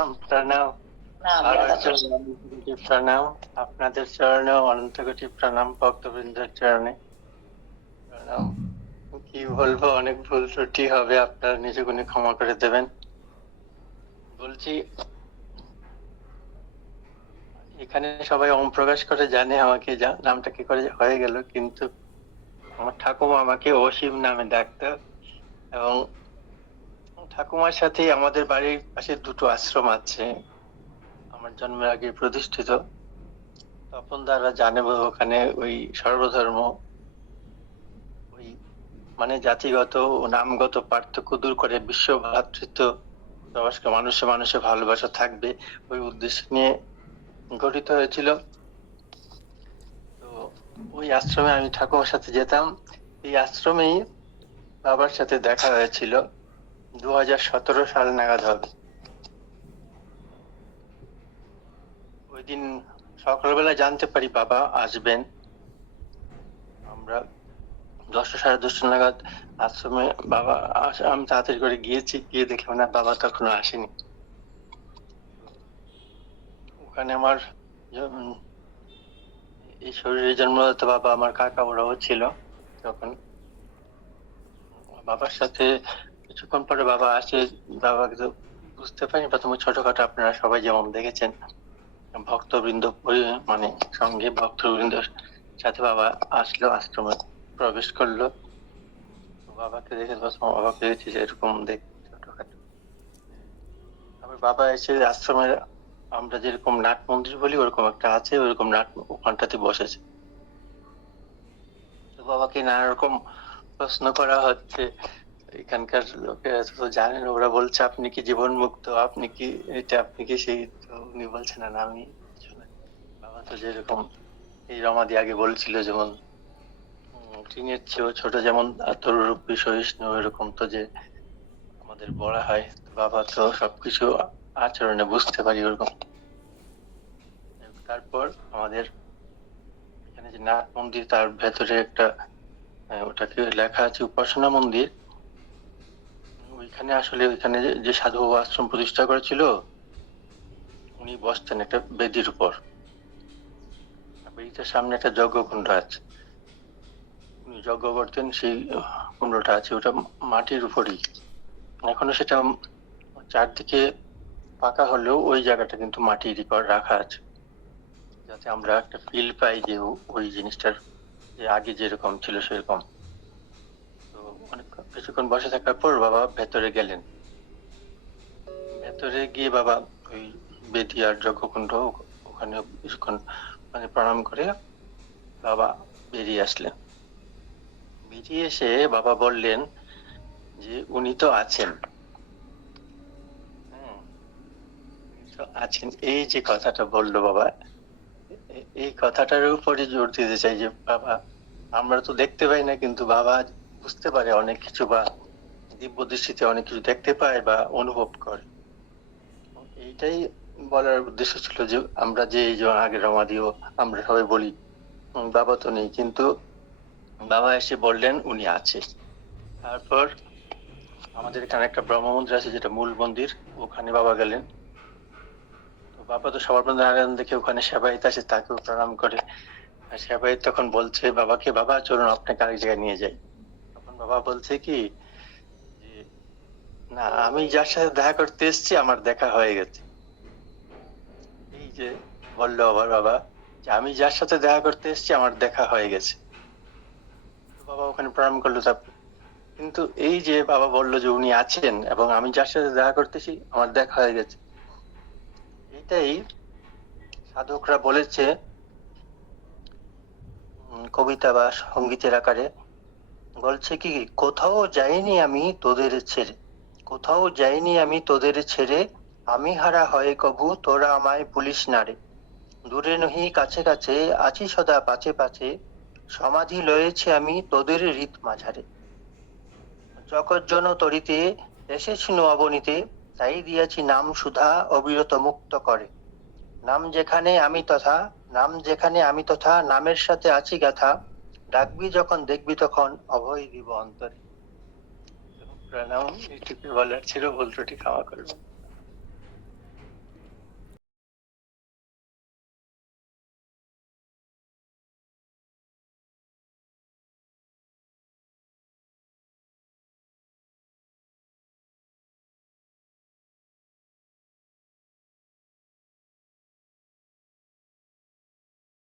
প্রণাম। প্রণাম আর দাদা। কোটি প্রণাম। আপনাদের চরণে অনন্ত কোটি প্রণাম, ভক্তবৃন্দের চরণে প্রণাম। কি বলবো, অনেক ভুল ত্রুটি হবে, আপনারা নিজেগুনি ক্ষমা করে দেবেন। বলছি, এখানে সবাই ওম প্রকাশ করে জানে আমাকে, নামটা কি করে হয়ে গেল, কিন্তু আমার ঠাকুমা আমাকে অসীম নামে ডাকতো। এবং ঠাকুমার সাথে আমাদের বাড়ির পাশে দুটো আশ্রম আছে, আমার জন্মের আগে প্রতিষ্ঠিত। তখন তারা জানে ওখানে ওই সর্বধর্ম, ওই মানে জাতিগত ও নামগত পার্থক্য দূর করে বিশ্ব ভ্রাতৃত্ব, মানুষে মানুষে ভালোবাসা থাকবে, ওই উদ্দেশ্য নিয়ে গঠিত হয়েছিল। তো ওই আশ্রমে আমি ঠাকুমার সাথে যেতাম। এই আশ্রমেই বাবার সাথে দেখা হয়েছিল 2017 সাল নাগাদ হবে। ওই দিন সকালবেলা জানতে পারি বাবা আসবেন। আমরা 10টা সাড়ে 10টা নাগাদ আশ্রমে বাবা আমি তাড়াতাড়ি করে গিয়েছি, গিয়ে দেখলাম না, বাবা তখনো আসেনি। ওখানে আমার এই শরীরে জন্মদাতা বাবা, আমার কাকা ওরাও ছিল তখন। বাবার সাথে কিছুক্ষণ পরে বাবা আসে। বাবাকে তো বুঝতে পারিনি প্রথমে, ছোটখাটো আপনারা সবাই যেমন দেখেছেন, ভক্তবৃন্দ মানে সঙ্গে ভক্তবৃন্দের সাথে বাবা আসলো, আশ্রমে প্রবেশ করলো। বাবাকে দেখে অবাক হয়েছি যে এরকম দেখতে ছোটখাটো। আবার বাবা এসে আশ্রমের, আমরা যেরকম নাট মন্দির বলি ওরকম একটা আছে, ওরকম নাট ওখানটাতে বসেছে। তো বাবাকে নানা রকম প্রশ্ন করা হচ্ছে। এখানকার লোকেরা তো জানেন, ওরা বলছে আপনি কি জীবন মুক্ত, আপনি কি এটা, আপনি কি সেই। তো উনি বলছেন না, আমি কিছু না। বাবা তো যেরকম এই রমাদি আগে বলছিল, যেমন টিনের চেয়েও ছোট, যেমন তরুরূপী সহিষ্ণু, এরকম তো যে আমাদের বলা হয়। বাবা তো সবকিছু আচরণে বুঝতে পারি ওরকম। তারপর আমাদের এখানে যে নাট মন্দির, তার ভেতরে একটা ওটাকে লেখা আছে উপাসনা মন্দির। ওইখানে আসলে ওইখানে যে সাধু আশ্রম প্রতিষ্ঠা করেছিল, উনি বসতেন একটা বেদির উপর। বেদিটার সামনে একটা যজ্ঞকুণ্ড আছে, উনি যজ্ঞ করতেন। সেই কুণ্ডটা আছে, ওটা মাটির উপরই এখনো। সেটা চারদিকে পাকা হলেও ওই জায়গাটা কিন্তু মাটির কর রাখা আছে, যাতে আমরা একটা ফিল পাই যে ওই জিনিসটার যে আগে যেরকম ছিল সেরকম। তো অনেক কিছুক্ষণ বসে থাকার পর বাবা ভেতরে গেলেন। ভেতরে গিয়ে বাবা ওই বেদি আর যজ্ঞকুণ্ড, ওখানে কিছুক্ষণ মানে প্রণাম করে বাবা বেরিয়ে আসলেন। বেরিয়ে এসে বাবা বললেন যে উনি তো আছেন, আছেন। এই যে কথাটা বললো বাবা, এই কথাটার উপরে জোর দিতে চাই যে বাবা, আমরা তো দেখতে পাই না, কিন্তু বাবা বুঝতে পারে অনেক কিছু, বা দিব্য দৃষ্টিতে অনেক কিছু দেখতে পায় বা অনুভব করে। এইটাই বলার উদ্দেশ্য ছিল, যে আমরা যে এই যে আগে রমাদিও আমরা সবাই বলি বাবা তো নেই, কিন্তু বাবা এসে বললেন উনি আছে। তারপর আমাদের এখানে একটা ব্রহ্ম মন্দির আছে, যেটা মূল মন্দির, ওখানে বাবা গেলেন। তো বাবা তো সবার মধ্যে নারায়ণ দেখে ওখানে সেবায়িত আছে, তাকেও প্রণাম করে। আর সেবায়িত তখন বলছে বাবাকে, বাবা চলুন আপনাকে আরেক জায়গায় নিয়ে যাই। তখন বাবা বলছে কি যে না, আমি যার সাথে দেখা করতে এসেছি আমার দেখা হয়ে গেছে। এই যে বললো আবার বাবা যে আমি যার সাথে দেখা করতে এসেছি আমার দেখা হয়ে গেছে। বাবা ওখানে প্রণাম করলো। তারপর কিন্তু এই যে বাবা বললো যে উনি আছেন এবং আমি যার সাথে দেখা করতেছি আমার দেখা হয়ে গেছে, এটাই সাধকরা বলেছে কবিতা বা সঙ্গীতের আকারে। বলছে কি, কোথাও যাইনি আমি তোদের ছেড়ে, কোথাও যাইনি আমি তোদের ছেড়ে, আমি হারা হয় কভু তোরা আমায় ভুলিস না রে। দূরে নহি কাছে কাছে, আছি সদা পাচে পাচে, সমাধি লয়েছে আমি তোদের হৃদ মাঝারে। জগৎ জন তরিতে এসেছিনু অবনীতে, তাই দিয়াছি নাম সুধা অবিরত মুক্ত করে। নাম যেখানে আমি তথা, নাম যেখানে আমি তথা, নামের সাথে আছি গাথা, ডাকবি যখন দেখবি তখন অভয় দিব অন্তরে। প্রণাম, এইটুকু বলার ছিল, ভুল ত্রুটি ক্ষমা করবেন।